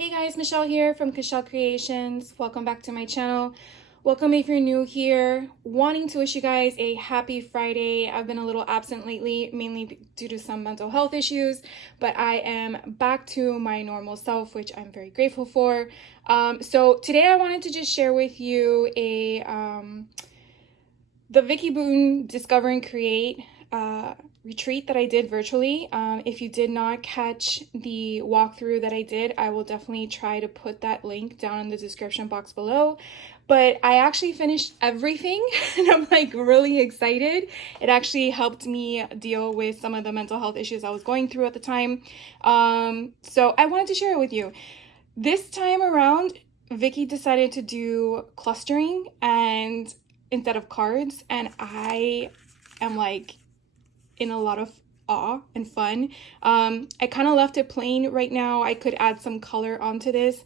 Hey guys, Michelle here from Michelle Creations. Welcome back to my channel. Welcome if you're new here. Wanting to wish you guys a happy Friday. I've been a little absent lately, mainly due to some mental health issues, but I am back to my normal self, which I'm very grateful for. So today I wanted to just share with you the Vicki Boutin Discover and Create retreat that I did virtually. If you did not catch the walkthrough that I did, I will definitely try to put that link down in the description box below. But I actually finished everything and I'm like really excited. It actually helped me deal with some of the mental health issues I was going through at the time. So I wanted to share it with you. This time around, Vicki decided to do clustering and instead of cards, and I am like in a lot of awe and fun. I kind of left it plain right now. I could add some color onto this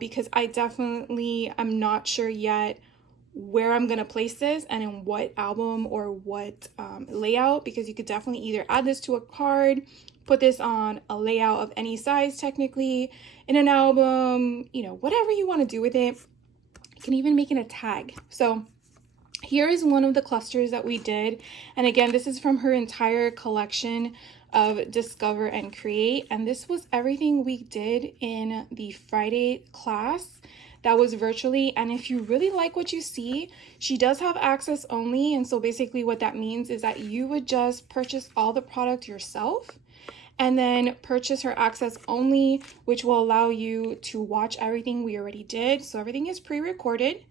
because I definitely am not sure yet where I'm gonna place this and in what album or what layout, because you could definitely either add this to a card, put this on a layout of any size technically, in an album, you know, whatever you want to do with it. You can even make it a tag. So here is one of the clusters that we did. And again, this is from her entire collection of Discover and Create. And this was everything we did in the Friday class that was virtually. And if you really like what you see, she does have access only. And so basically what that means is that you would just purchase all the product yourself and then purchase her access only, which will allow you to watch everything we already did. So everything is pre-recorded.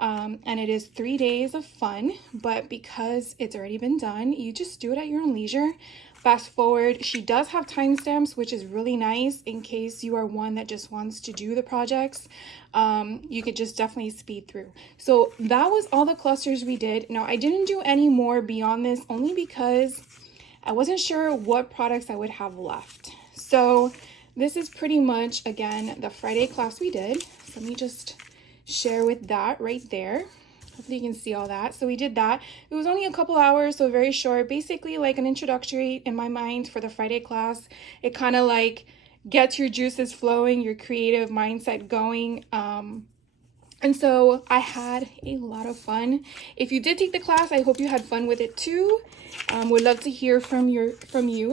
And it is 3 days of fun, but because it's already been done, you just do it at your own leisure. Fast forward. She does have timestamps, which is really nice in case you are one that just wants to do the projects. You could just definitely speed through. So that was all the clusters we did. Now I didn't do any more beyond this only because I wasn't sure what products I would have left. So this is pretty much, again, the Friday class we did. So let me just share with that right there. Hopefully you can see all that. So we did that. It was only a couple hours, so very short. Basically like an introductory in my mind for the Friday class. It kind of like gets your juices flowing, your creative mindset going. And so I had a lot of fun. If you did take the class, I hope you had fun with it too. Would love to hear from you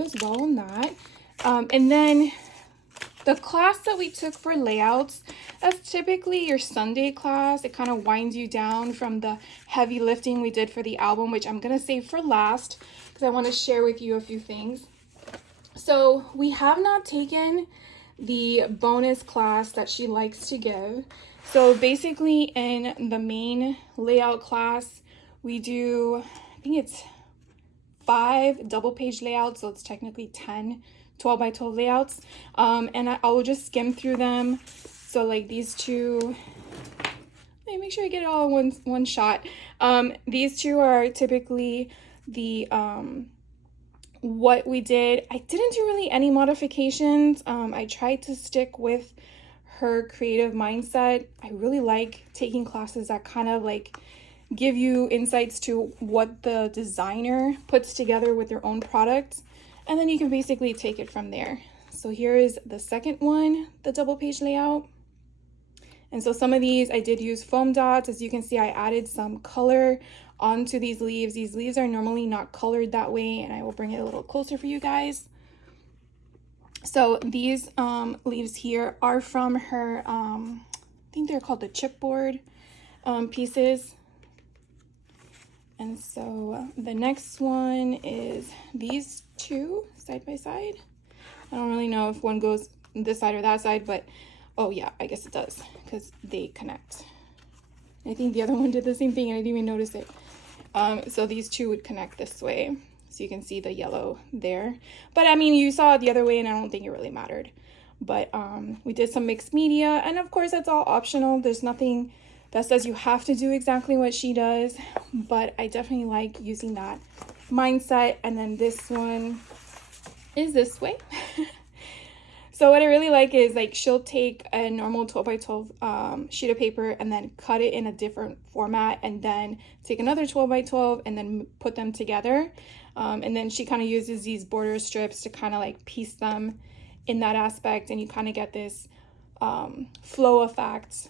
as well on that. And then the class that we took for layouts, that's typically your Sunday class. It kind of winds you down from the heavy lifting we did for the album, which I'm going to save for last because I want to share with you a few things. So we have not taken the bonus class that she likes to give. So basically in the main layout class, we do, I think it's 5 double page layouts. So it's technically 10 12 by 12 layouts, and I will just skim through them. So like these two, let me make sure I get it all in one shot. These two are typically the what we did. I didn't do really any modifications. I tried to stick with her creative mindset. I really like taking classes that kind of like give you insights to what the designer puts together with their own product. And then you can basically take it from there. So here is the second one, the double page layout. And so some of these I did use foam dots. As you can see, I added some color onto these leaves. These leaves are normally not colored that way, and I will bring it a little closer for you guys. So these leaves here are from her, I think they're called the chipboard pieces. And so the next one is these two side by side. I don't really know if one goes this side or that side, but oh yeah, I guess it does because they connect. I think the other one did the same thing and I didn't even notice it. So these two would connect this way. So you can see the yellow there. But I mean, you saw it the other way and I don't think it really mattered. But we did some mixed media, and of course that's all optional. There's nothing that says you have to do exactly what she does, but I definitely like using that mindset. And then this one is this way. So what I really like is like she'll take a normal 12 by 12 sheet of paper and then cut it in a different format, and then take another 12 by 12 and then put them together. And then she kind of uses these border strips to kind of like piece them in that aspect, and you kind of get this flow effect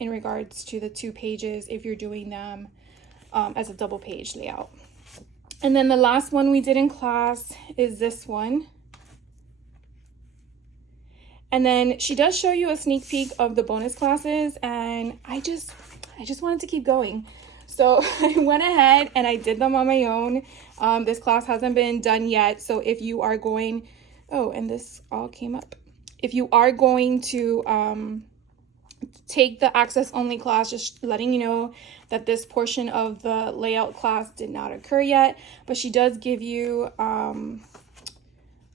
in regards to the 2 pages if you're doing them as a double page layout. And then the last one we did in class is this one. And then she does show you a sneak peek of the bonus classes, and I just wanted to keep going. So I went ahead and I did them on my own. This class hasn't been done yet. So if you are going, oh, and this all came up. If you are going to take the access only class, just letting you know that this portion of the layout class did not occur yet, but she does give you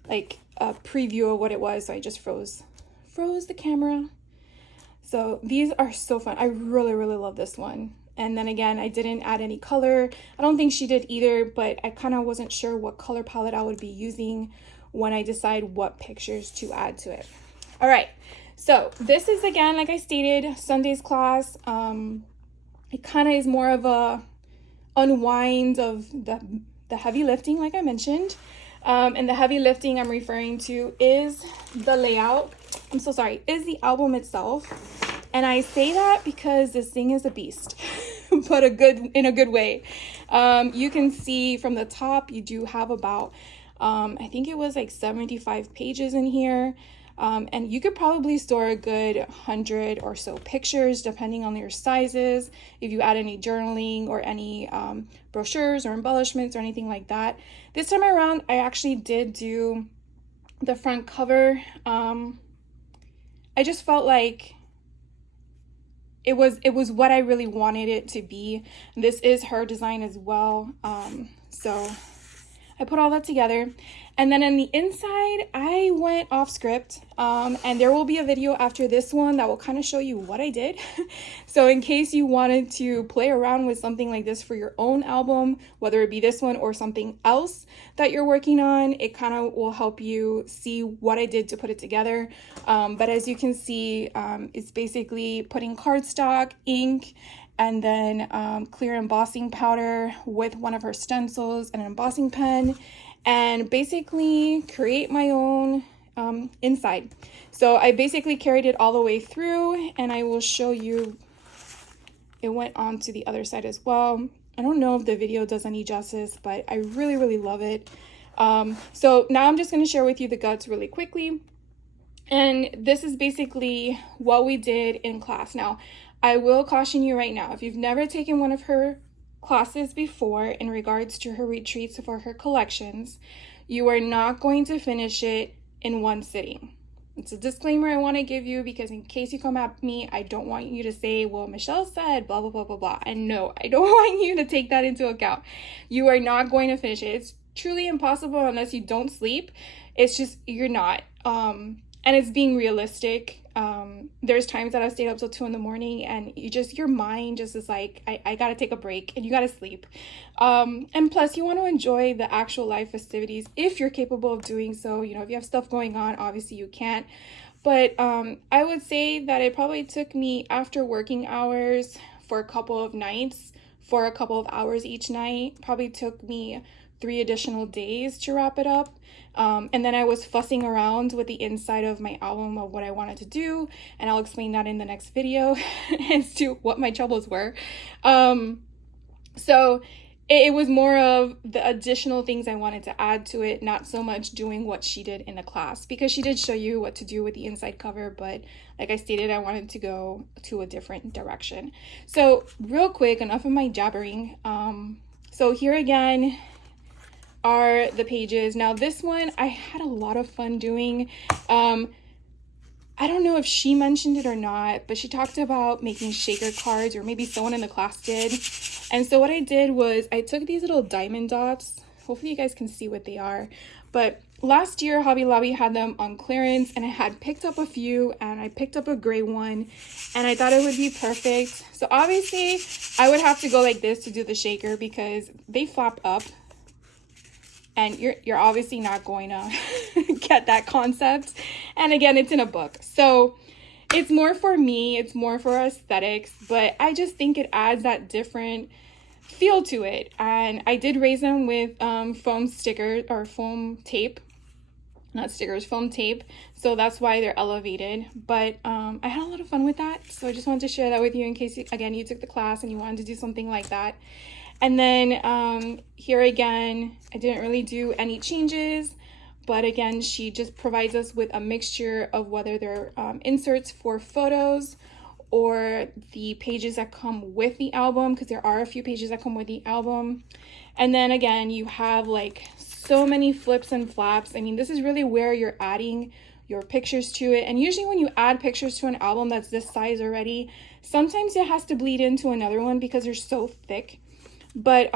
like a preview of what it was. So I just froze the camera. So these are so fun. I really love this one. And then again, I didn't add any color. I don't think she did either, but I kind of wasn't sure what color palette I would be using when I decide what pictures to add to it. All right, so this is, again, like I stated, Sunday's class. It kind of is more of a unwind of the heavy lifting, like I mentioned. And the heavy lifting I'm referring to is the layout. I'm so sorry, is the album itself. And I say that because this thing is a beast, but in a good way. You can see from the top, you do have about, I think it was like 75 pages in here. And you could probably store a good 100 or so pictures, depending on your sizes. If you add any journaling or any brochures or embellishments or anything like that. This time around, I actually did do the front cover. I just felt like it was what I really wanted it to be. This is her design as well. So I put all that together. And then in the inside, I went off script, and there will be a video after this one that will kind of show you what I did. So in case you wanted to play around with something like this for your own album, whether it be this one or something else that you're working on, it kind of will help you see what I did to put it together. But as you can see, it's basically putting cardstock, ink, and then clear embossing powder with one of her stencils and an embossing pen, and basically create my own inside. So I basically carried it all the way through, and I will show you. It went on to the other side as well. I don't know if the video does any justice, but I really love it. So now I'm just going to share with you the guts really quickly. And this is basically what we did in class. Now, I will caution you right now, if you've never taken one of her classes before in regards to her retreats for her collections, you are not going to finish it in one sitting. It's a disclaimer I want to give you, because in case you come at me, I don't want you to say, well, Michelle said blah blah blah blah. And no, I don't want you to take that into account. You are not going to finish it. It's truly impossible unless you don't sleep. It's just, you're not. And it's being realistic. There's times that I've stayed up till 2 a.m. and your mind just is like, I gotta take a break, and you gotta sleep. And plus you want to enjoy the actual live festivities if you're capable of doing so. You know, if you have stuff going on, obviously you can't. But I would say that it probably took me, after working hours for a couple of nights, for a couple of hours each night, probably took me 3 additional days to wrap it up. And then I was fussing around with the inside of my album of what I wanted to do, and I'll explain that in the next video as to what my troubles were. So it was more of the additional things I wanted to add to it, not so much doing what she did in the class, because she did show you what to do with the inside cover, but like I stated, I wanted to go to a different direction. So real quick, enough of my jabbering. So here again are the pages. Now this one I had a lot of fun doing. I don't know if she mentioned it or not, but she talked about making shaker cards, or maybe someone in the class did. And so what I did was I took these little diamond dots. Hopefully you guys can see what they are. But last year Hobby Lobby had them on clearance, and I had picked up a few, and I picked up a gray one, and I thought it would be perfect. So obviously I would have to go like this to do the shaker, because they flop up. And you're obviously not going to get that concept. And again, it's in a book. So it's more for me. It's more for aesthetics. But I just think it adds that different feel to it. And I did raise them with foam stickers or foam tape. not stickers, foam tape. So that's why they're elevated. But I had a lot of fun with that. So I just wanted to share that with you in case, again, you took the class and you wanted to do something like that. And then here again, I didn't really do any changes. But again, she just provides us with a mixture of whether they're inserts for photos or the pages that come with the album, because there are a few pages that come with the album. And then again, you have like so many flips and flaps. I mean, this is really where you're adding your pictures to it. And usually when you add pictures to an album that's this size already, sometimes it has to bleed into another one because they're so thick. But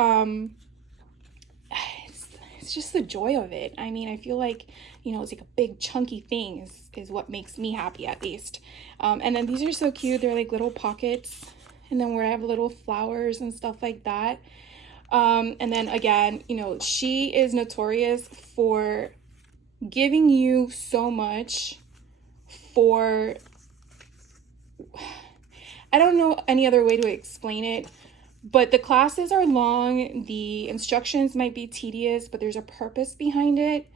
it's just the joy of it. I mean, I feel like, you know, it's like a big chunky thing is what makes me happy, at least. And then these are so cute. They're like little pockets, and then where I have little flowers and stuff like that. And then again, you know, she is notorious for giving you so much for, I don't know any other way to explain it, but the classes are long, the instructions might be tedious, but there's a purpose behind it.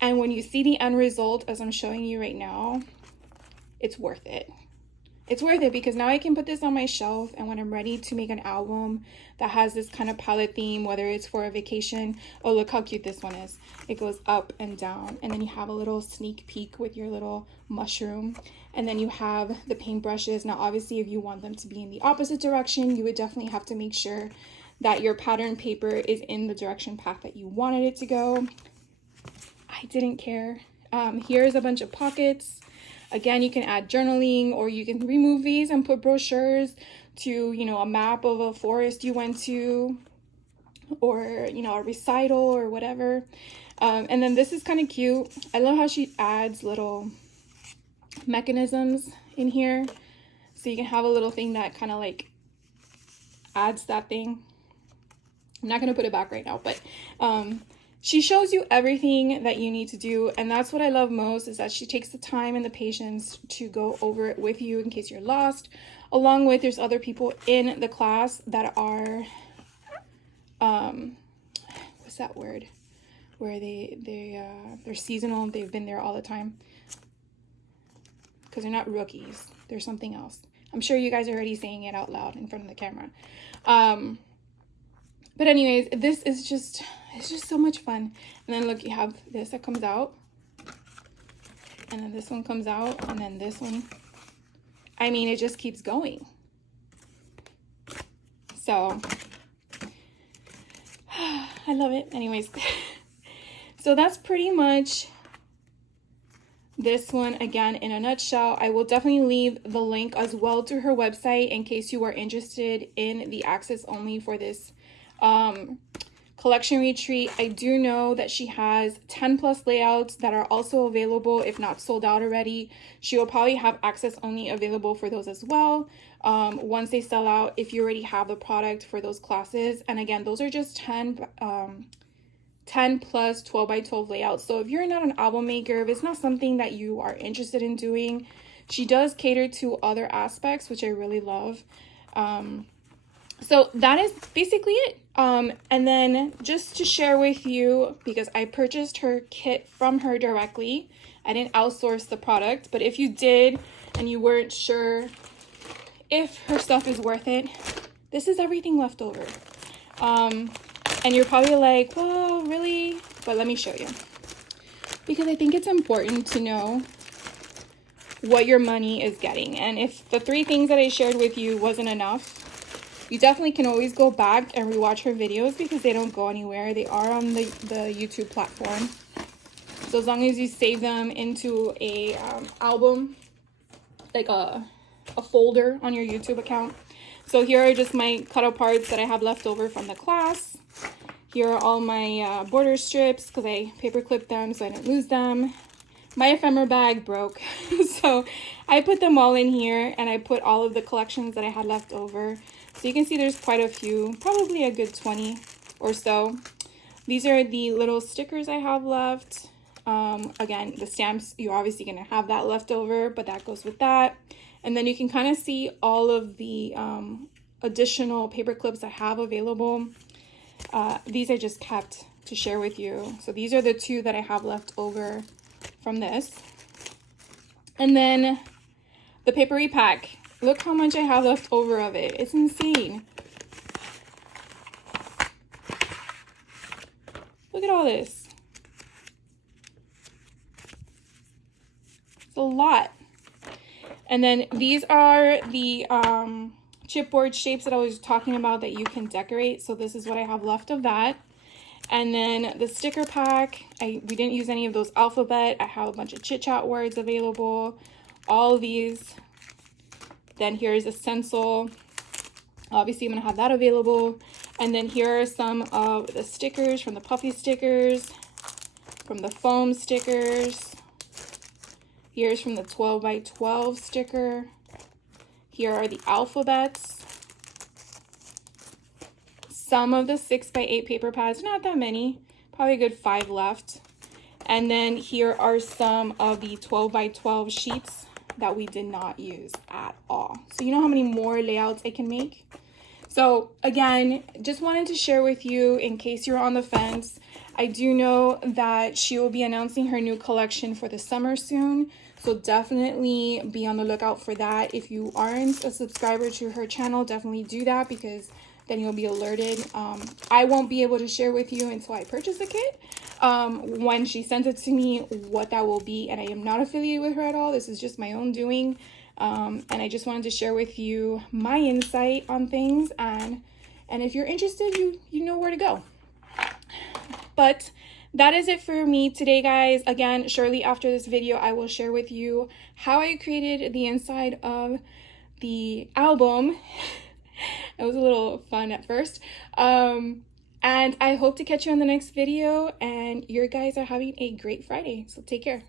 And when you see the end result, as I'm showing you right now, it's worth it. It's worth it because now I can put this on my shelf, and when I'm ready to make an album that has this kind of palette theme, whether it's for a vacation, oh, look how cute this one is. It goes up and down, and then you have a little sneak peek with your little mushroom, and then you have the paintbrushes. Now, obviously, if you want them to be in the opposite direction, you would definitely have to make sure that your pattern paper is in the direction path that you wanted it to go. I didn't care. Here's a bunch of pockets. Again, you can add journaling, or you can remove these and put brochures to, you know, a map of a forest you went to, or, you know, a recital or whatever. And then this is kind of cute. I love how she adds little mechanisms in here. So you can have a little thing that kind of like adds that thing. I'm not going to put it back right now, but she shows you everything that you need to do, and that's what I love most, is that she takes the time and the patience to go over it with you in case you're lost, along with there's other people in the class that are what's that word, where they're seasonal, they've been there all the time, because they're not rookies, they're something else. I'm sure you guys are already saying it out loud in front of the camera. But anyways, this is just, it's just so much fun. And then look, you have this that comes out, and then this one comes out, and then this one. I mean, it just keeps going. So I love it. Anyways, so that's pretty much this one, again, in a nutshell. I will definitely leave the link as well to her website in case you are interested in the access only for this collection retreat. I do know that she has 10 plus layouts that are also available, if not sold out already. She will probably have access only available for those as well, once they sell out, if you already have the product for those classes. And again, those are just 10 plus 12 by 12 layouts. So if you're not an album maker, if it's not something that you are interested in doing, she does cater to other aspects, which I really love. So that is basically it. And then just to share with you, because I purchased her kit from her directly, I didn't outsource the product, but if you did and you weren't sure if her stuff is worth it, this is everything left over. And you're probably like, oh, really? But let me show you. Because I think it's important to know what your money is getting. And if the 3 things that I shared with you wasn't enough, you definitely can always go back and rewatch her videos because they don't go anywhere. They are on the YouTube platform. So as long as you save them into a album, like a folder on your YouTube account. So here are just my cutout parts that I have left over from the class. Here are all my border strips because I paper clipped them so I didn't lose them. My ephemera bag broke, so I put them all in here, and I put all of the collections that I had left over. So you can see there's quite a few, probably a good 20 or so. These are the little stickers I have left. Again, the stamps, you're obviously going to have that left over, but that goes with that. And then you can kind of see all of the additional paper clips I have available. These I just kept to share with you. So these are the 2 that I have left over from this. And then the papery pack. Look how much I have left over of it. It's insane. Look at all this. It's a lot. And then these are the chipboard shapes that I was talking about that you can decorate. So this is what I have left of that. And then the sticker pack, we didn't use any of those alphabet. I have a bunch of chit chat words available. All of these. Then here's a stencil. Obviously I'm gonna have that available. And then here are some of the stickers from the puffy stickers, from the foam stickers. Here's from the 12 by 12 sticker. Here are the alphabets. Some of the 6 by 8 paper pads, not that many, probably a good 5 left. And then here are some of the 12 by 12 sheets that we did not use at all. So you know how many more layouts I can make? So again, just wanted to share with you in case you're on the fence. I do know that she will be announcing her new collection for the summer soon. So definitely be on the lookout for that. If you aren't a subscriber to her channel, definitely do that because then you'll be alerted. I won't be able to share with you until I purchase the kit. When she sends it to me, what that will be. And I am not affiliated with her at all. This is just my own doing. And I just wanted to share with you my insight on things. And if you're interested, you know where to go. But that is it for me today, guys. Again, shortly after this video, I will share with you how I created the inside of the album. It was a little fun at first. And I hope to catch you on the next video. And your guys are having a great Friday. So take care.